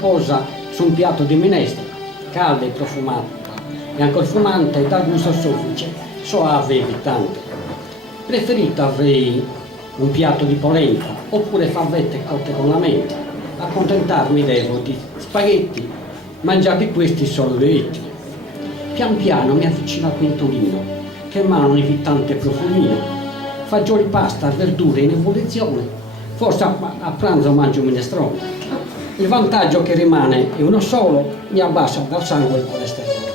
posa su un piatto di minestra, calda e profumata, e ancora fumante e dal gusto soffice, soave e evitante. Preferito avrei un piatto di polenta oppure favette cotte con la menta. Accontentarmi devo di spaghetti, mangiati questi solo letti. Pian piano mi avvicino al quintolino, che emana un evitante profumino. Fagioli, pasta, verdure in ebollizione, forse a pranzo mangio minestrone. Il vantaggio che rimane è uno solo, mi abbassa dal sangue il colesterolo.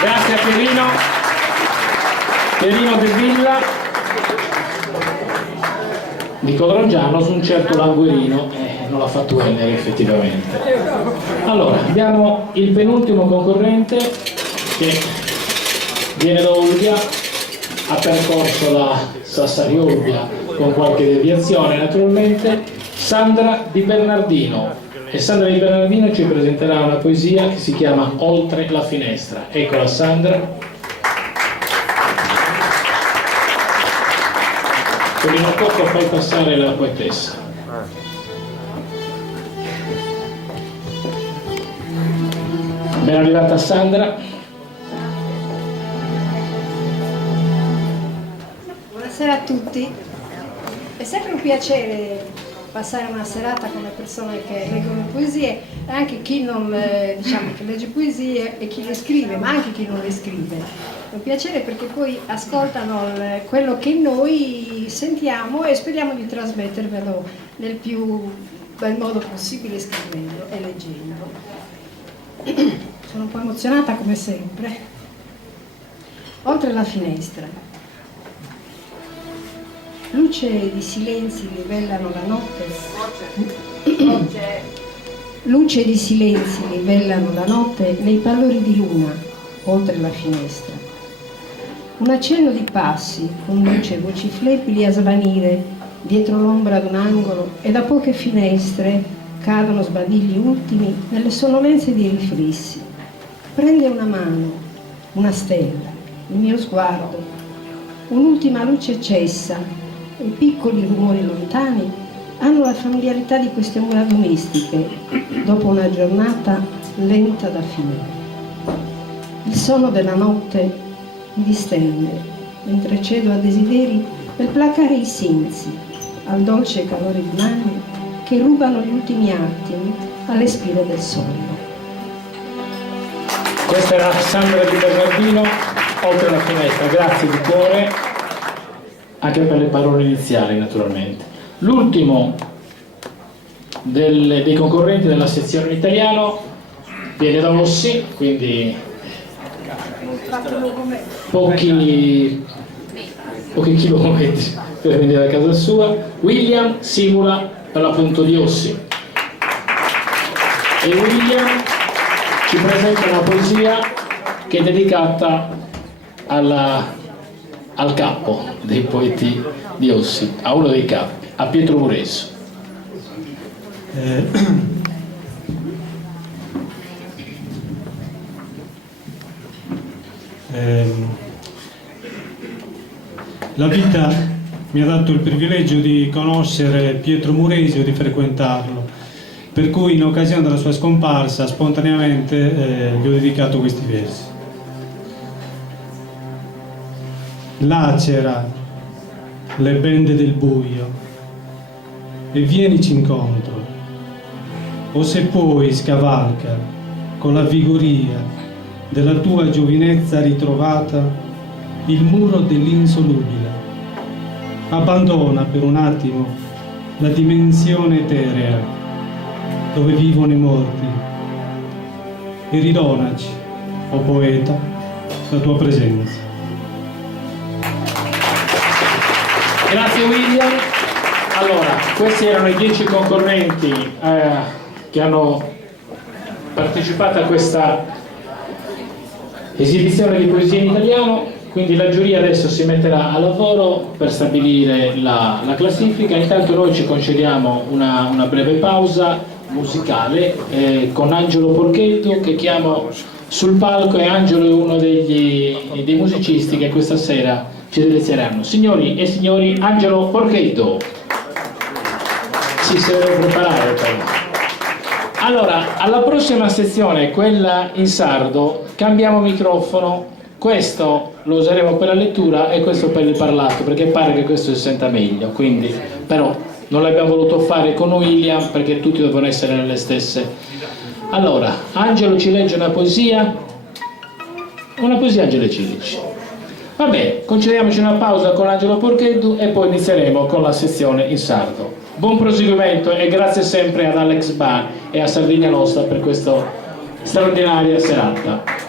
Grazie a Pierino De Villa. Di Codrongiano su un certo Languerino, non l'ha fatto Venere effettivamente. Allora, abbiamo il penultimo concorrente che viene da Olbia, ha percorso la Sassari Olbia con qualche deviazione naturalmente, Sandra Di Bernardino. E Sandra Di Bernardino ci presenterà una poesia che si chiama Oltre la finestra. Eccola Sandra. Quindi un poco fai passare la poetessa. Ben arrivata Sandra. Buonasera a tutti. È sempre un piacere passare una serata con le persone che leggono poesie e anche chi non, diciamo, che legge poesie e chi le scrive, ma anche chi non le scrive. È un piacere perché poi ascoltano quello che noi sentiamo e speriamo di trasmettervelo nel più bel modo possibile, scrivendo e leggendo. Sono un po' emozionata come sempre. Oltre la finestra. Luce di silenzi livellano la notte. Luce di silenzi livellano la notte nei pallori di luna, oltre la finestra. Un accenno di passi conduce voci flebili a svanire dietro l'ombra d'un angolo e da poche finestre cadono sbadigli ultimi nelle sonnolenze di riflessi. Prende una mano, una stella, il mio sguardo. Un'ultima luce cessa. I piccoli rumori lontani hanno la familiarità di queste mura domestiche dopo una giornata lenta da finire. Il sonno della notte mi distende mentre cedo a desideri per placare i sensi al dolce calore di mani che rubano gli ultimi attimi alle spire del sonno. Questa era Sandra Di Bernardino, Oltre la finestra. Grazie di cuore anche per le parole iniziali naturalmente. L'ultimo dei concorrenti della sezione in italiano viene da Ossi, quindi pochi chilometri per venire a casa sua. William Simula, per l'appunto di Ossi, e William ci presenta una poesia che è dedicata al capo dei poeti di Ossi, a uno dei capi, a Pietro Mureso. La vita mi ha dato il privilegio di conoscere Pietro Muresio e di frequentarlo, per cui in occasione della sua scomparsa spontaneamente gli ho dedicato questi versi. Lacera le bende del buio e vienici incontro, o se puoi scavalca con la vigoria della tua giovinezza ritrovata il muro dell'insolubile. Abbandona per un attimo la dimensione eterea dove vivono i morti e ridonaci, o poeta, la tua presenza. Grazie William. Allora, questi erano i 10 concorrenti che hanno partecipato a questa esibizione di poesia in italiano, quindi la giuria adesso si metterà a lavoro per stabilire la classifica. Intanto noi ci concediamo una breve pausa musicale con Angelo Porchetto, che chiamo sul palco, e Angelo è uno dei musicisti che questa sera ci delizieranno. Signori e signori, Angelo Porchetto. Ci si deve preparare però. Allora, alla prossima sezione, quella in sardo, cambiamo microfono. Questo lo useremo per la lettura e questo per il parlato, perché pare che questo si senta meglio. Quindi, però, non l'abbiamo voluto fare con William perché tutti devono essere nelle stesse. Allora, Angelo ci legge una poesia Angelo ci dice. Vabbè, concediamoci una pausa con Angelo Porcheddu e poi inizieremo con la sezione in sardo. Buon proseguimento e grazie sempre ad Alex Bar e a Sardegna Nostra per questa straordinaria serata.